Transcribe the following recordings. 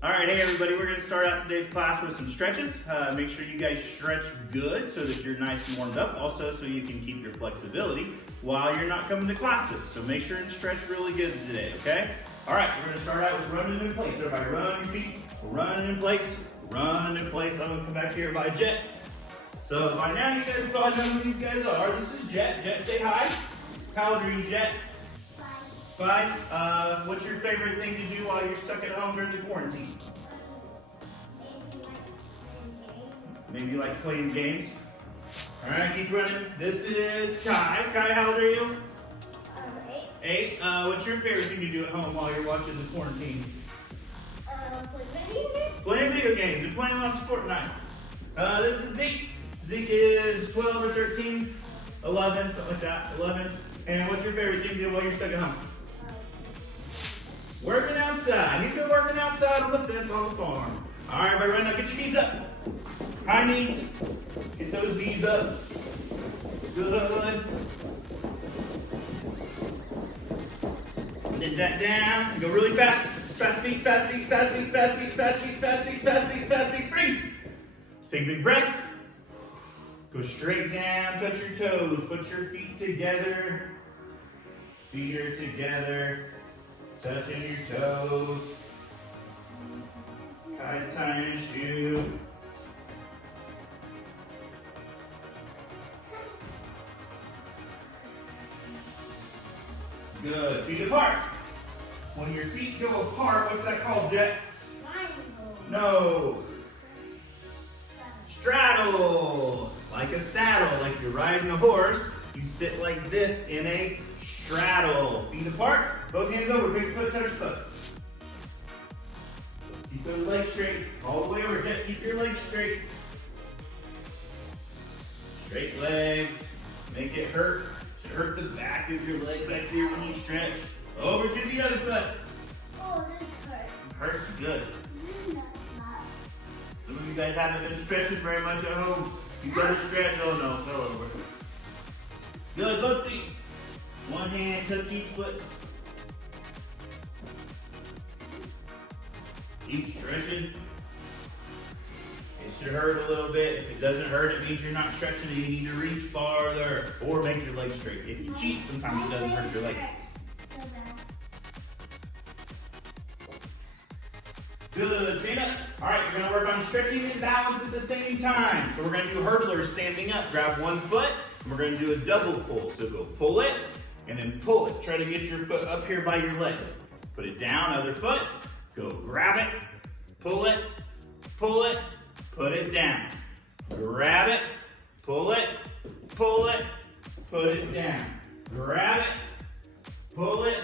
All right, hey everybody, we're gonna start out today's class with some stretches. Make sure you guys stretch good so that you're nice and warmed up. Also, so you can keep your flexibility while you're not coming to classes. So make sure and stretch really good today, okay? All right, we're gonna start out with running in place. Everybody run your feet, running in place, running in place. I'm gonna come back here by Jet. So by now you guys probably know who these guys are. This is Jet. Jet, say hi. How old are you, Jet? 5. What's your favorite thing to do while you're stuck at home during the quarantine? Maybe you like playing games? All right, keep running. This is Kai. Kai, how old are you? 8. What's your favorite thing to do at home while you're watching the quarantine? Playing video games and playing lots of Fortnite. This is Zeke. Zeke is 12 or 13, 11, something like that, 11. And what's your favorite thing to do while you're stuck at home? Working outside. He's been working outside on the fence on the farm. All right, everybody, right now, get your knees up. High knees. Get those knees up. Good. Let that down. Go really fast. Fast feet, fast feet, fast feet, fast feet, fast feet, fast feet, fast feet, fast feet. Freeze. Take a big breath. Go straight down. Touch your toes. Put your feet together. Feet are together. Touching your toes. Kai's tying his shoe. Good. Feet apart. When your feet go apart, what's that called, Jet? No. Straddle. Like a saddle. Like you're riding a horse. You sit like this in a straddle. Feet apart. Both hands over. Big foot, touch foot. Keep those legs straight. All the way over. Jet, keep your legs straight. Straight legs. Make it hurt. Should hurt the back of your leg back there when you stretch. Over to the other foot. Oh, this hurts. Hurts good. Some of you guys haven't been stretching very much at home. You better stretch. Oh no, fell over. Good, both feet. One hand, touch each foot. Keep stretching. It should hurt a little bit. If it doesn't hurt, it means you're not stretching and you need to reach farther or make your legs straight. If you cheat, sometimes it doesn't hurt your legs. Good, stand up. All right, you're gonna work on stretching and balance at the same time. So we're gonna do hurdlers standing up. Grab one foot, and we're gonna do a double pull. So go pull it, and then pull it. Try to get your foot up here by your leg. Put it down, other foot. Go grab it, pull it, put it down. Grab it, pull it, put it down. Grab it, pull it,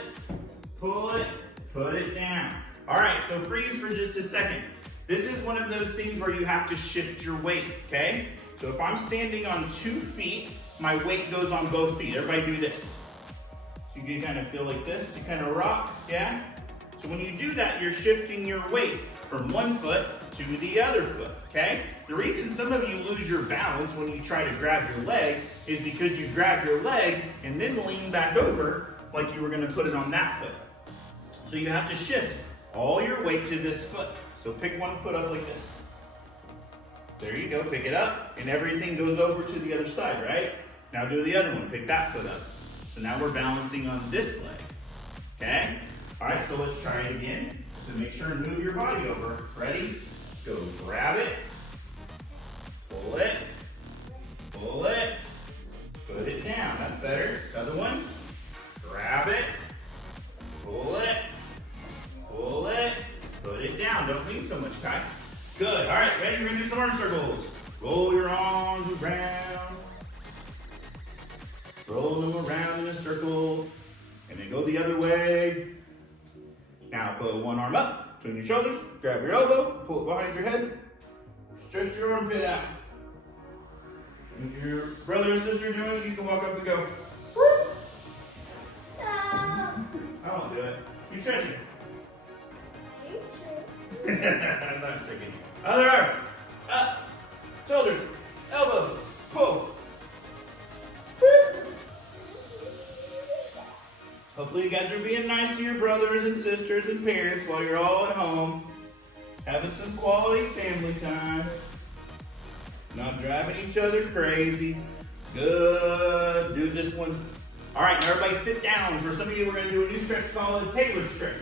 put it down. All right, so freeze for just a second. This is one of those things where you have to shift your weight, okay? So if I'm standing on 2 feet, my weight goes on both feet. Everybody do this. So you kind of feel like this, you kind of rock, yeah? So when you do that, you're shifting your weight from one foot to the other foot, okay? The reason some of you lose your balance when you try to grab your leg is because you grab your leg and then lean back over like you were gonna put it on that foot. So you have to shift all your weight to this foot. So pick one foot up like this. There you go, pick it up, and everything goes over to the other side, right? Now do the other one, pick that foot up. So now we're balancing on this leg, okay? All right, so let's try it again. So make sure and move your body over. Ready? Go grab it, pull it, put it down. That's better. Other one. Grab it, pull it, put it down. Don't lean so much, Kai. Good. All right, ready? We're gonna do some arm circles. Roll your arms around. Roll them around in a circle, and then go the other way. Now put one arm up, between your shoulders, grab your elbow, pull it behind your head, stretch your armpit out. If your brother or sister are doing it, you can walk up and go. No. I won't do it. You're stretching. Are you sure? I'm not tricking you. Other arm, up, shoulders, elbow, pull. Hopefully you guys are being nice to your brothers and sisters and parents while you're all at home. Having some quality family time. Not driving each other crazy. Good. Do this one. All right, now everybody sit down. For some of you, we're going to do a new stretch called a Taylor stretch.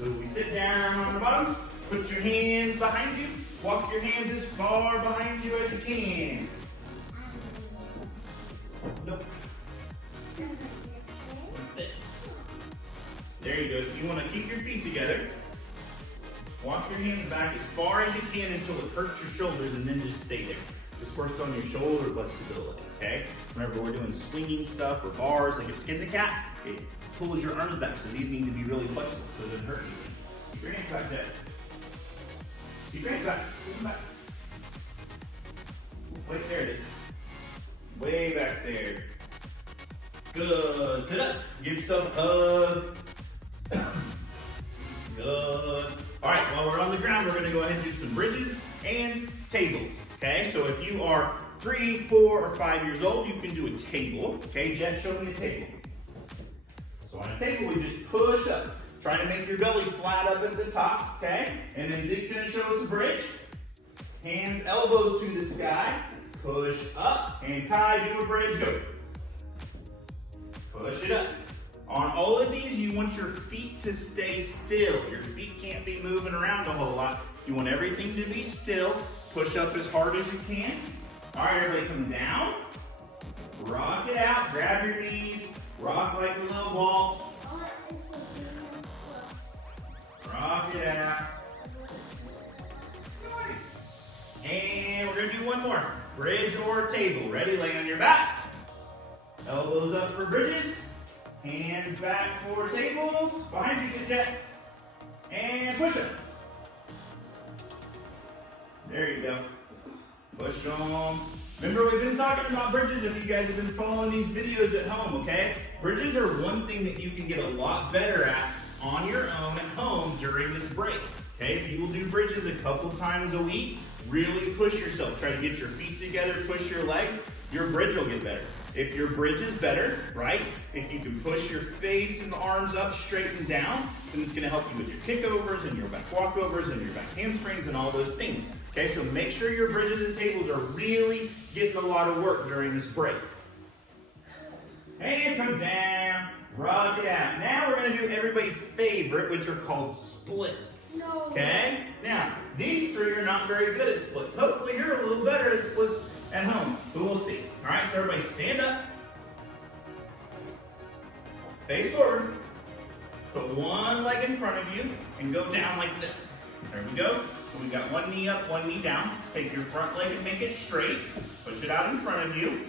So we sit down on the bottom, put your hands behind you, walk your hands as far behind you as you can. Nope. Like this. There you go. So you want to keep your feet together. Walk your hands back as far as you can until it hurts your shoulders, and then just stay there. This works on your shoulder flexibility, okay? Whenever we're doing swinging stuff or bars, like a skin the cat, it pulls your arms back, so these need to be really flexible so it doesn't hurt you. Keep your hands back there. Keep your hands back. Keep them back. Wait, there it is. Way back there. Good. Sit up. Give yourself a hug. Good. All right, while we're on the ground, we're going to go ahead and do some bridges and tables. Okay, so if you are 3, 4, or 5 years old, you can do a table. Okay, Jet, show me a table. So on a table, we just push up. Try to make your belly flat up at the top, okay? And then Zeke's going to show us a bridge. Hands, elbows to the sky. Push up. And Kai, do a bridge, go. Push it up. On all of these, you want your feet to stay still. Your feet can't be moving around a whole lot. You want everything to be still. Push up as hard as you can. All right, everybody come down. Rock it out. Grab your knees. Rock like a little ball. Rock it out. And we're going to do one more. Bridge or table. Ready? Lay on your back. Elbows up for bridges. Hands back for tables. Behind you, Jet. And push up. There you go. Push on. Remember, we've been talking about bridges if you guys have been following these videos at home, okay? Bridges are one thing that you can get a lot better at on your own at home during this break, okay? If you will do bridges a couple times a week, really push yourself. Try to get your feet together, push your legs, your bridge will get better. If your bridge is better, right? If you can push your face and the arms up, straight and down, then it's gonna help you with your kickovers and your back walkovers and your back handsprings and all those things. Okay, so make sure your bridges and tables are really getting a lot of work during this break. And come down, rock it out. Now we're gonna do everybody's favorite, which are called splits. No. Okay? Now, these three are not very good at splits. Hopefully you're a little better at splits at home, but we'll see. All right, so everybody stand up, face forward, put one leg in front of you, and go down like this. There we go. So we got one knee up, one knee down. Take your front leg and make it straight. Push it out in front of you.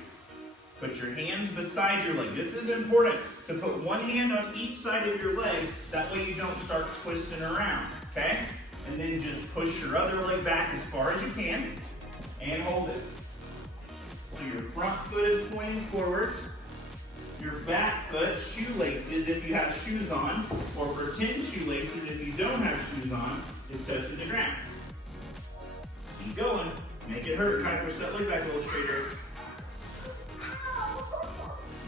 Put your hands beside your leg. This is important to put one hand on each side of your leg. That way you don't start twisting around, okay? And then just push your other leg back as far as you can and hold it. So your front foot is pointing forward. Your back foot, shoelaces if you have shoes on, or pretend shoelaces if you don't have shoes on, is touching the ground. Keep going. Make it hurt. Try to push that leg back a little straighter.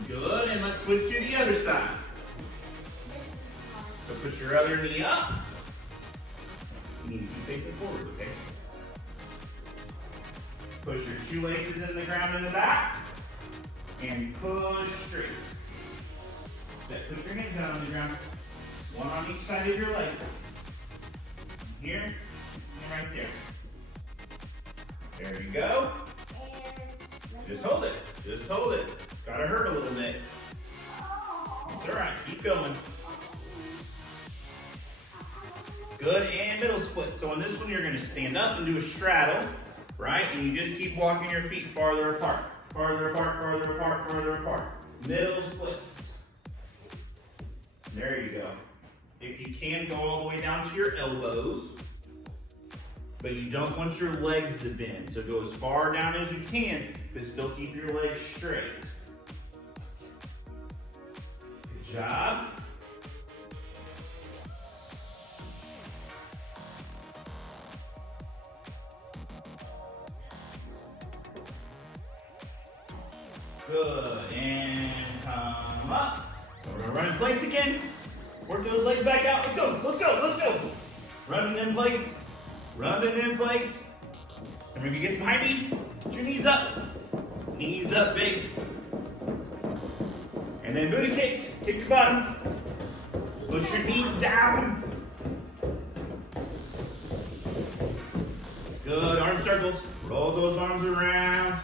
Good, and let's switch to the other side. So put your other knee up. You need to keep facing forward, okay? Push your shoelaces in the ground in the back. And push straight. Put your hands down on the ground. One on each side of your leg. Here and right there. There you go. Just hold it. Just hold it. Gotta hurt a little bit. It's all right. Keep going. Good, and middle split. So on this one, you're going to stand up and do a straddle, right? And you just keep walking your feet farther apart. Farther apart, farther apart, farther apart. Middle splits. There you go. If you can, go all the way down to your elbows, but you don't want your legs to bend. So go as far down as you can, but still keep your legs straight. Good job. Good, and come up. So we're gonna run in place again. Work those legs back out. Let's go, let's go, let's go. Run in place. Run it in place. And maybe get some high knees. Put your knees up. Knees up big. And then booty kicks. Kick your bottom. Push your knees down. Good. Arm circles. Roll those arms around.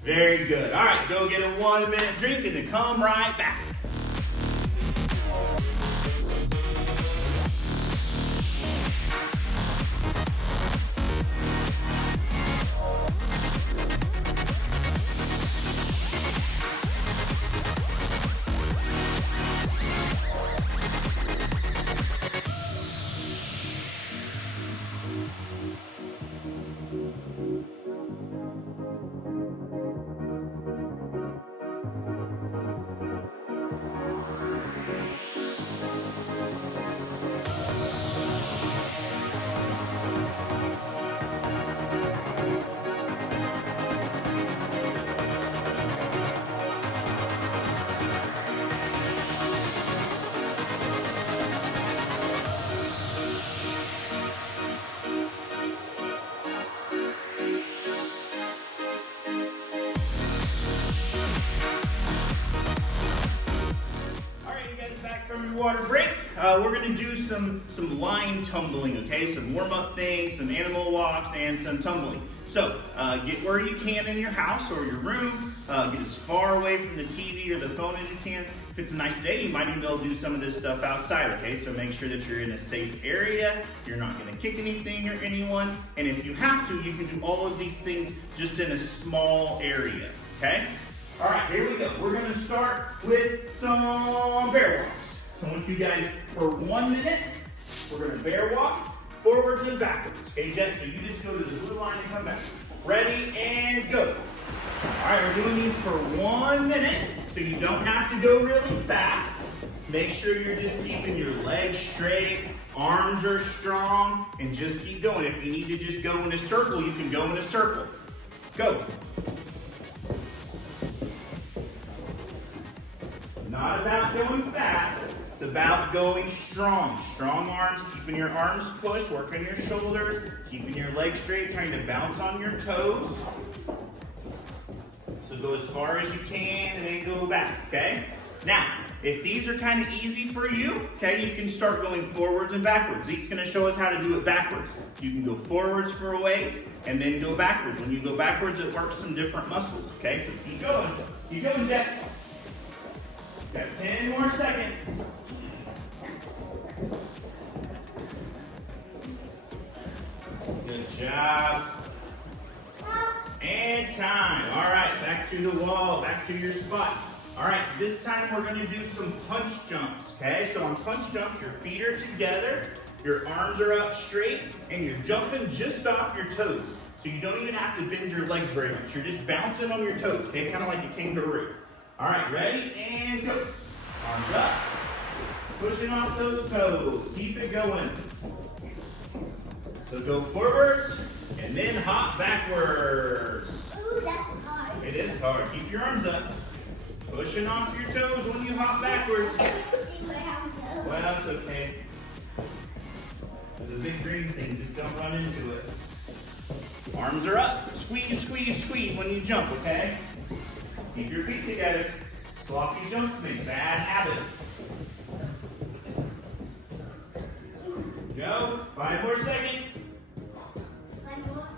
Very good. All right, go get a 1 minute drink and then come right back. From your water break, we're going to do some line tumbling, okay? Some warm-up things, some animal walks, and some tumbling. So get where you can in your house or your room. Get as far away from the TV or the phone as you can. If it's a nice day, you might even be able to do some of this stuff outside, okay? So make sure that you're in a safe area. You're not going to kick anything or anyone. And if you have to, you can do all of these things just in a small area, okay? All right, here we go. We're going to start with some bear walks. So I want you guys, for 1 minute, we're going to bear walk forwards and backwards. Okay, Jet? So you just go to the blue line and come back. Ready, and go. All right, we're doing these for 1 minute, so you don't have to go really fast. Make sure you're just keeping your legs straight, arms are strong, and just keep going. If you need to just go in a circle, you can go in a circle. Go. Not about going fast. It's about going strong. Strong arms, keeping your arms pushed, working your shoulders, keeping your legs straight, trying to bounce on your toes. So go as far as you can and then go back, okay? Now, if these are kind of easy for you, okay, you can start going forwards and backwards. Zeke's gonna show us how to do it backwards. You can go forwards for a ways and then go backwards. When you go backwards, it works some different muscles, okay? So keep going. Keep going, Jack. Got 10 more seconds. Good job. And time. All right, back to the wall, back to your spot. All right, this time we're gonna do some punch jumps, okay? So on punch jumps, your feet are together, your arms are up straight, and you're jumping just off your toes. So you don't even have to bend your legs very much. You're just bouncing on your toes, okay? Kind of like a kangaroo. All right, ready, and go. Arms up, pushing off those toes. Keep it going. So go forwards, and then hop backwards. Ooh, that's hard. It is hard. Keep your arms up. Pushing off your toes when you hop backwards. Well, it's okay. There's a big green thing. Just don't run into it. Arms are up. Squeeze, squeeze, squeeze when you jump, okay? Keep your feet together. Sloppy jumps make bad habits. Go. 5 more seconds. 5 more.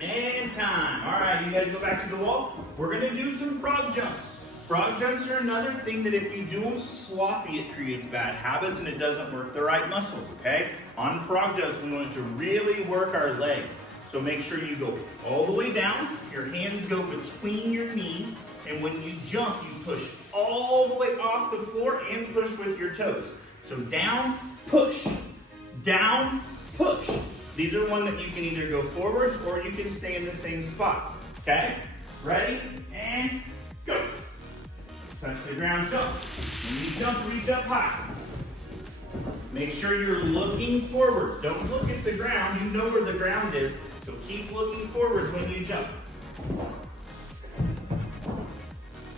And time. All right, you guys go back to the wall. We're gonna do some frog jumps. Frog jumps are another thing that if you do them sloppy, it creates bad habits and it doesn't work the right muscles, okay? On frog jumps, we want to really work our legs. So make sure you go all the way down, your hands go between your knees, and when you jump, you push all the way off the floor and push with your toes. So down, push, down, push. These are one that you can either go forwards or you can stay in the same spot, okay? Ready, and go. Touch the ground, jump. When you jump, reach up high. Make sure you're looking forward. Don't look at the ground, you know where the ground is, so keep looking forward when you jump.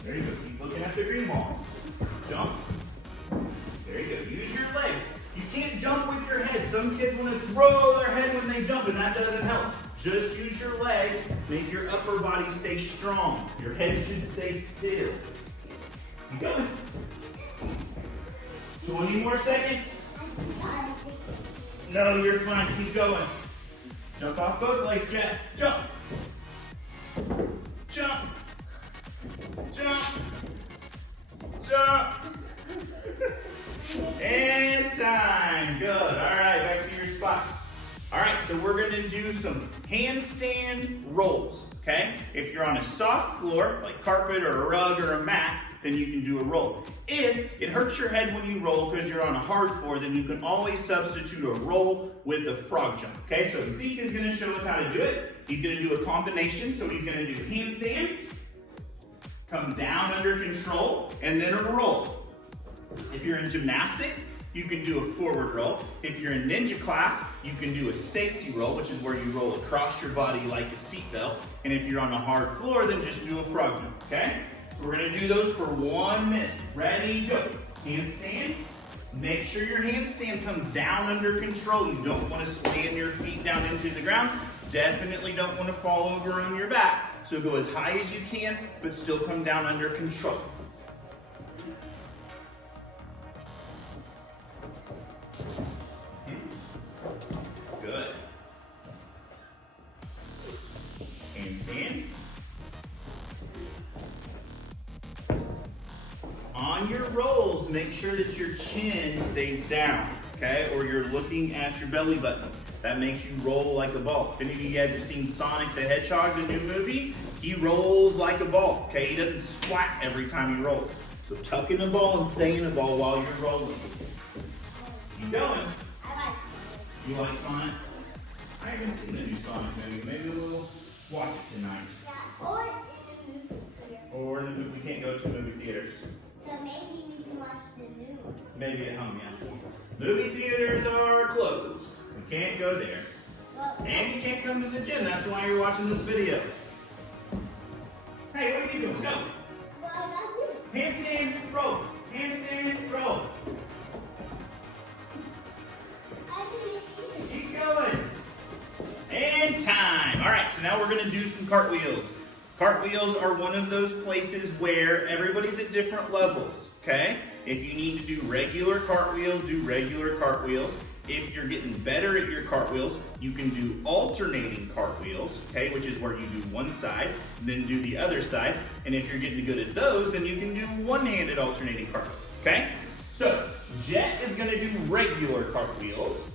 There you go, keep looking at the green wall. Jump. There you go, use your legs. You some kids want to throw their head when they jump, and that doesn't help. Just use your legs, make your upper body stay strong. Your head should stay still. Keep going. 20 more seconds. No, you're fine. Keep going. Jump off both legs, Jet. Jump. Jump. Jump. Jump. And time. Good. All right, back to your spot. All right, so we're going to do some handstand rolls, okay? If you're on a soft floor, like carpet or a rug or a mat, then you can do a roll. If it hurts your head when you roll because you're on a hard floor, then you can always substitute a roll with a frog jump, okay? So Zeke is going to show us how to do it. He's going to do a combination, so he's going to do handstand, come down under control, and then a roll. If you're in gymnastics, you can do a forward roll. If you're in ninja class, you can do a safety roll, which is where you roll across your body like a seatbelt. And if you're on a hard floor, then just do a frog jump, okay? So we're gonna do those for 1 minute. Ready, go. Handstand. Make sure your handstand comes down under control. You don't wanna slam your feet down into the ground. Definitely don't wanna fall over on your back. So go as high as you can, but still come down under control. Good. Handstand. On your rolls, make sure that your chin stays down, okay? Or you're looking at your belly button. That makes you roll like a ball. If any of you guys have seen Sonic the Hedgehog, the new movie, he rolls like a ball, okay? He doesn't splat every time he rolls. So tuck in a ball and stay in a ball while you're rolling. Keep going. You like Sonic? I haven't seen the new Sonic movie. Maybe we'll watch it tonight. Yeah, or in a movie theater. Or in the movie, we can't go to movie theaters. So maybe we can watch the new one. Maybe at home, yeah. Movie theaters are closed. We can't go there. Well, And you can't come to the gym. That's why you're watching this video. Hey, what are you doing? Go. well, I got you. Handstand, roll. Handstand, roll. I didn't either. Keep going. And time. All right, so now we're going to do some cartwheels. Cartwheels are one of those places where everybody's at different levels, okay? If you need to do regular cartwheels, do regular cartwheels. If you're getting better at your cartwheels, you can do alternating cartwheels, okay, which is where you do one side, then do the other side. And if you're getting good at those, then you can do one-handed alternating cartwheels, okay? So, Jet is gonna do regular cartwheels.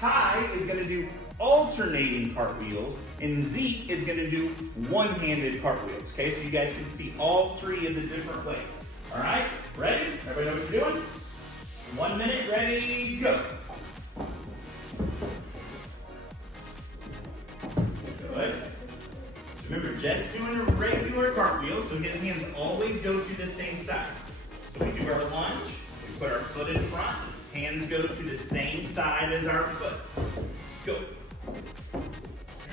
Kai is gonna do alternating cartwheels, and Zeke is gonna do one-handed cartwheels, okay? So you guys can see all three of the different ways. All right, ready? Everybody know what you're doing? 1 minute, ready, go. Good. Remember, Jet's doing a regular cartwheel, so his hands always go to the same side. So we do our lunge, we put our foot in front, hands go to the same side as our foot. Go.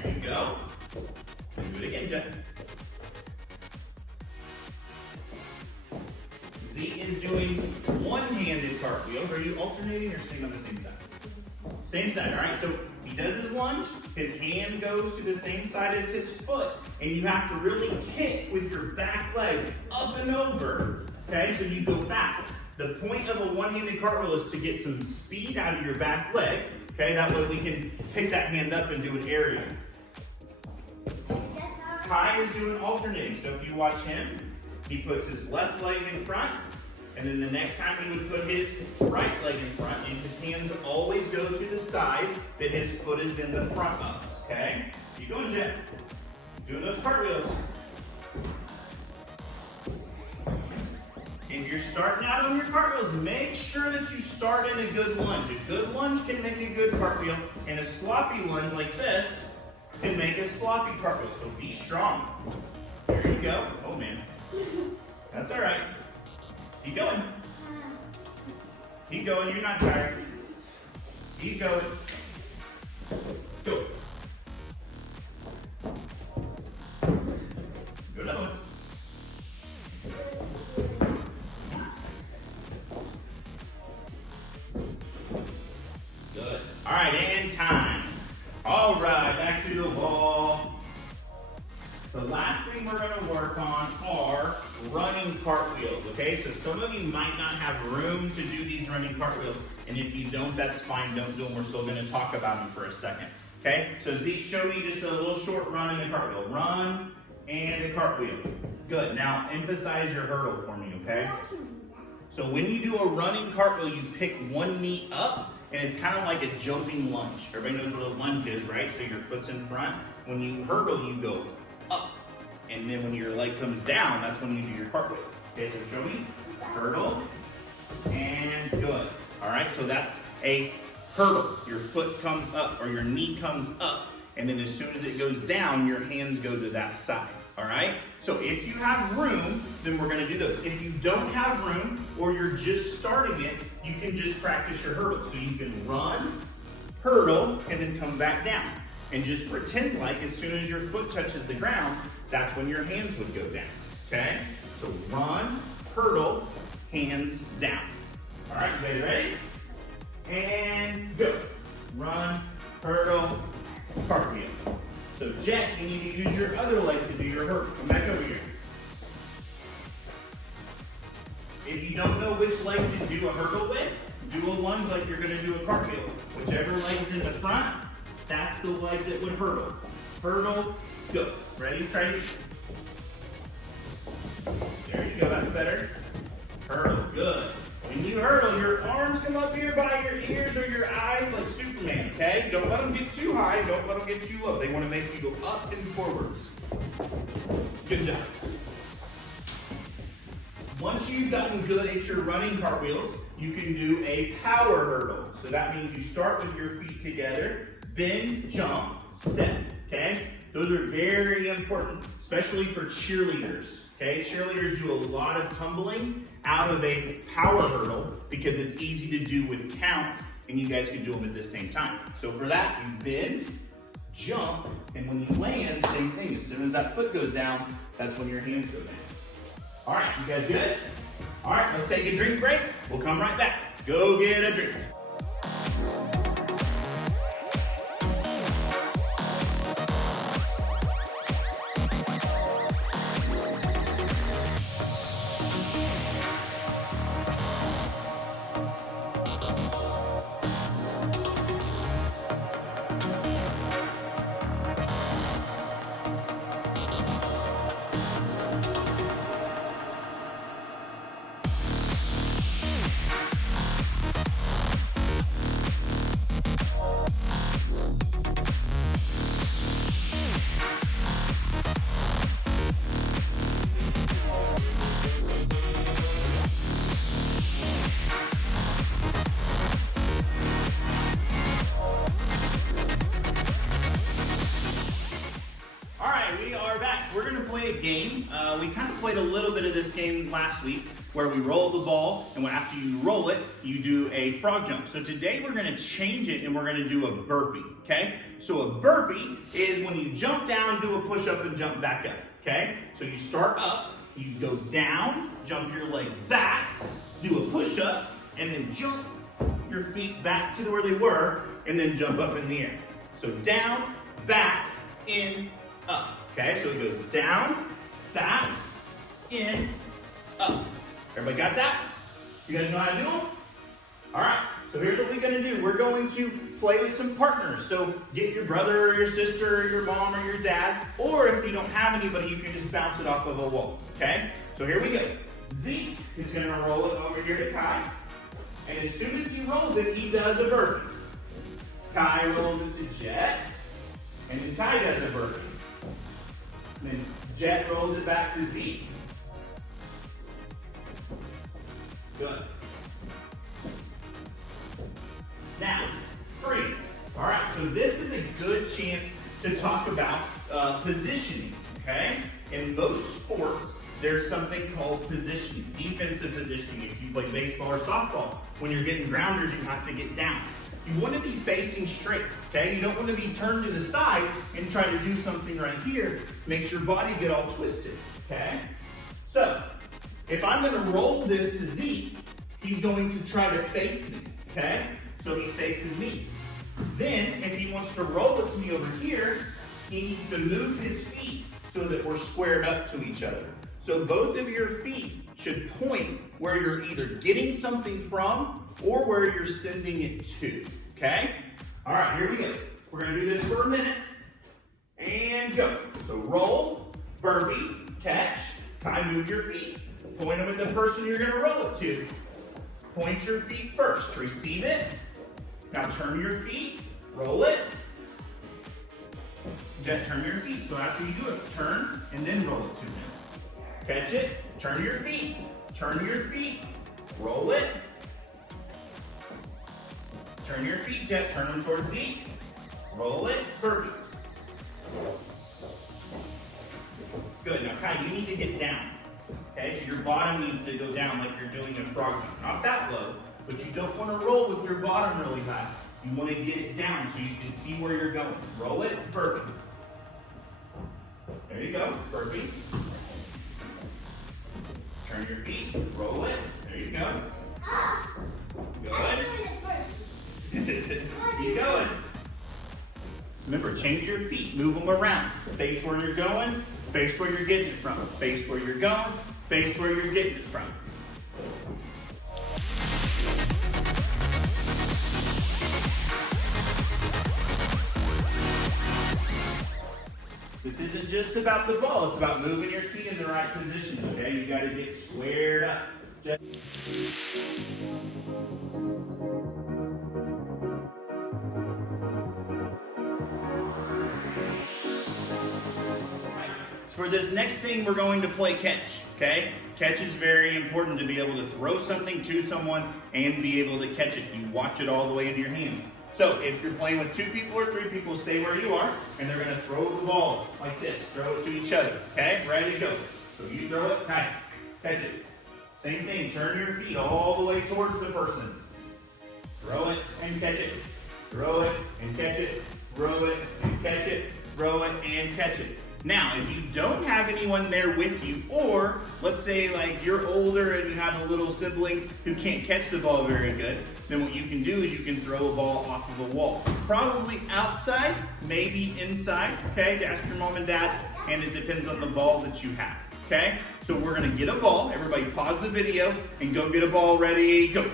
There you go. Do it again, Jet. Zeke is doing one-handed cartwheels. Are you alternating or staying on the same side? Same side, all right? So he does his lunge, his hand goes to the same side as his foot, and you have to really kick with your back leg up and over, okay? So you go fast. The point of a one-handed cartwheel is to get some speed out of your back leg, okay? That way we can pick that hand up and do an aerial. Kai is doing alternating, so if you watch him, he puts his left leg in front, and then the next time he would put his right leg in front, and his hands always go to the side that his foot is in the front of, okay? Keep going, Jet. Doing those cartwheels. If you're starting out on your cartwheels, make sure that you start in a good lunge. A good lunge can make a good cartwheel, and a sloppy lunge like this can make a sloppy cartwheel, so be strong. There you go. Oh, man. That's all right. Keep going. Keep going. You're not tired. Keep going. Go. Go another one. Good. All right, running cartwheels, okay? So some of you might not have room to do these running cartwheels, and if you don't, that's fine, don't do them. We're still gonna talk about them for a second, okay? So Zeke, show me just a little short run and a cartwheel. Run and a cartwheel. Good, now emphasize your hurdle for me, okay? So when you do a running cartwheel, you pick one knee up, and it's kind of like a jumping lunge. Everybody knows what a lunge is, right? So your foot's in front. When you hurdle, you go up. And then when your leg comes down, that's when you do your cartwheel. Okay, so show me. Hurdle. And good. All right, so that's a hurdle. Your foot comes up, or your knee comes up. And then as soon as it goes down, your hands go to that side. All right? So if you have room, then we're going to do those. If you don't have room, or you're just starting it, you can just practice your hurdle. So you can run, hurdle, and then come back down. And just pretend like as soon as your foot touches the ground, that's when your hands would go down. Okay? So run, hurdle, hands down. All right, you guys ready? And go. Run, hurdle, cartwheel. So Jet, you need to use your other leg to do your hurdle. Come back over here. If you don't know which leg to do a hurdle with, do a lunge like you're going to do a cartwheel. Whichever leg is in the front, that's the leg that would hurdle. Hurdle, go. Ready? Try it. There you go, that's better. Hurdle, good. When you hurdle, your arms come up here by your ears or your eyes like Superman, okay? Don't let them get too high, don't let them get too low. They want to make you go up and forwards. Good job. Once you've gotten good at your running cartwheels, you can do a power hurdle. So that means you start with your feet together, bend, jump, step, okay? Those are very important, especially for cheerleaders, okay? Cheerleaders do a lot of tumbling out of a power hurdle because it's easy to do with counts, and you guys can do them at the same time. So for that, you bend, jump, and when you land, same thing. As soon as that foot goes down, that's when your hands go down. All right, you guys good? All right, let's take a drink break. We'll come right back. Go get a drink. We're going to play a game. We kind of played a little bit of this game last week where we roll the ball, and after you roll it, you do a frog jump. So today we're going to change it, and we're going to do a burpee, okay? So a burpee is when you jump down, do a push-up, and jump back up, okay? So you start up, you go down, jump your legs back, do a push-up, and then jump your feet back to where they were, and then jump up in the air. So down, back, in, up. Okay, so it goes down, back, in, up. Everybody got that? You guys know how to do them? All right, so here's what we're gonna do. We're going to play with some partners. So get your brother or your sister or your mom or your dad, or if you don't have anybody, you can just bounce it off of a wall, okay? So here we go. Zeke is gonna roll it over here to Kai. And as soon as he rolls it, he does a burpee. Kai rolls it to Jet, and then Kai does a burpee. And then Jet rolls it back to Zeke. Good. Now, freeze. All right, so this is a good chance to talk about positioning, okay? In most sports, there's something called positioning, defensive positioning. If you play baseball or softball, when you're getting grounders, you have to get down. You want to be facing straight, okay? You don't want to be turned to the side and try to do something right here. Makes your body get all twisted, okay? So, if I'm going to roll this to Zeke, he's going to try to face me, okay? So he faces me. Then, if he wants to roll it to me over here, he needs to move his feet so that we're squared up to each other. So both of your feet should point where you're either getting something from or where you're sending it to, okay? All right, here we go. We're gonna do this for a minute, and go. So roll, burpee, catch, kind of move your feet, point them at the person you're gonna roll it to. Point your feet first, receive it. Now turn your feet, roll it. Then turn your feet, so after you do it, turn and then roll it to them. Catch it, turn your feet, roll it. Turn your feet, Jet, turn them towards Zeke. Roll it, burpee. Good, now Kai, you need to get down. Okay, so your bottom needs to go down like you're doing a frog jump. Not that low, but you don't want to roll with your bottom really high. You want to get it down so you can see where you're going. Roll it, burpee. There you go, burpee. Turn your feet, roll it. There you go. Good. Keep going. Remember, change your feet, move them around. Face where you're going, face where you're getting it from. Face where you're going, face where you're getting it from. This isn't just about the ball, it's about moving your feet in the right position, okay? You gotta get squared up. For this next thing, we're going to play catch, okay? Catch is very important to be able to throw something to someone and be able to catch it. You watch it all the way into your hands. So if you're playing with 2 people or 3 people, stay where you are, and they're gonna throw the ball like this. Throw it to each other, okay? Ready to go. So you throw it, catch it. Same thing, turn your feet all the way towards the person. Throw it and catch it. Throw it and catch it. Throw it and catch it. Throw it and catch it. Now, if you don't have anyone there with you, or let's say like you're older and you have a little sibling who can't catch the ball very good, then what you can do is you can throw a ball off of a wall. Probably outside, maybe inside, okay, to ask your mom and dad, and it depends on the ball that you have, okay? So we're gonna get a ball. Everybody pause the video and go get a ball. Ready, go.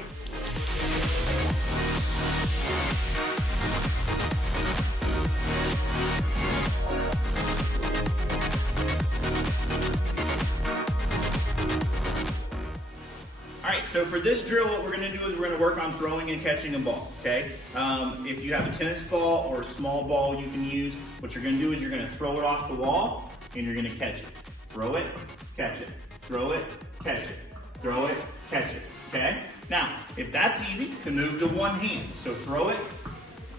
So for this drill, what we're gonna do is we're gonna work on throwing and catching a ball, okay? If you have a tennis ball or a small ball you can use, what you're gonna do is you're gonna throw it off the wall and you're gonna catch it. Throw it, catch it. Throw it, catch it. Throw it, catch it, okay? Now, if that's easy, you can move to one hand. So throw it,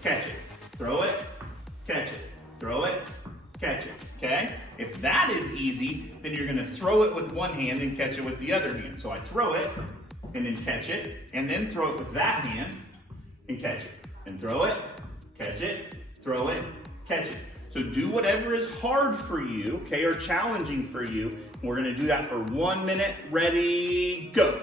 catch it. Throw it, catch it. Throw it, catch it, okay? If that is easy, then you're gonna throw it with one hand and catch it with the other hand. So I throw it, and then catch it, and then throw it with that hand, and catch it. And throw it, catch it, throw it, catch it. So do whatever is hard for you, okay, or challenging for you. We're gonna do that for 1 minute. Ready, go.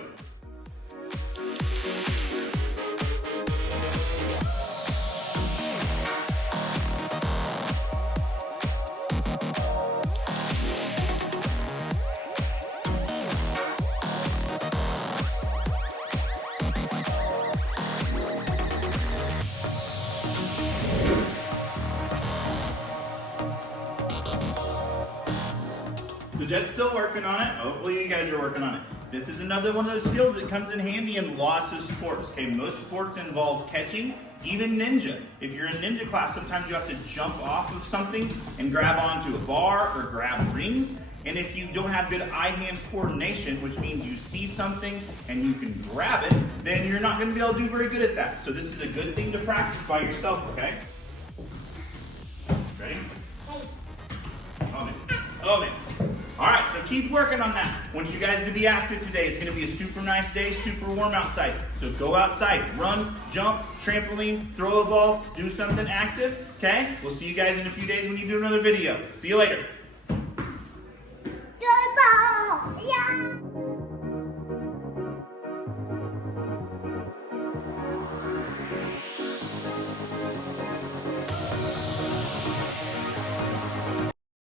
So Jed's still working on it. Hopefully you guys are working on it. This is another one of those skills that comes in handy in lots of sports. Okay, most sports involve catching, even ninja. If you're in ninja class, sometimes you have to jump off of something and grab onto a bar or grab rings. And if you don't have good eye-hand coordination, which means you see something and you can grab it, then you're not going to be able to do very good at that. So this is a good thing to practice by yourself, okay? Ready? Oh, man. Oh, man. All right, so keep working on that. I want you guys to be active today. It's gonna be a super nice day, super warm outside. So go outside, run, jump, trampoline, throw a ball, do something active, okay? We'll see you guys in a few days when you do another video. See you later. Good ball! Yeah!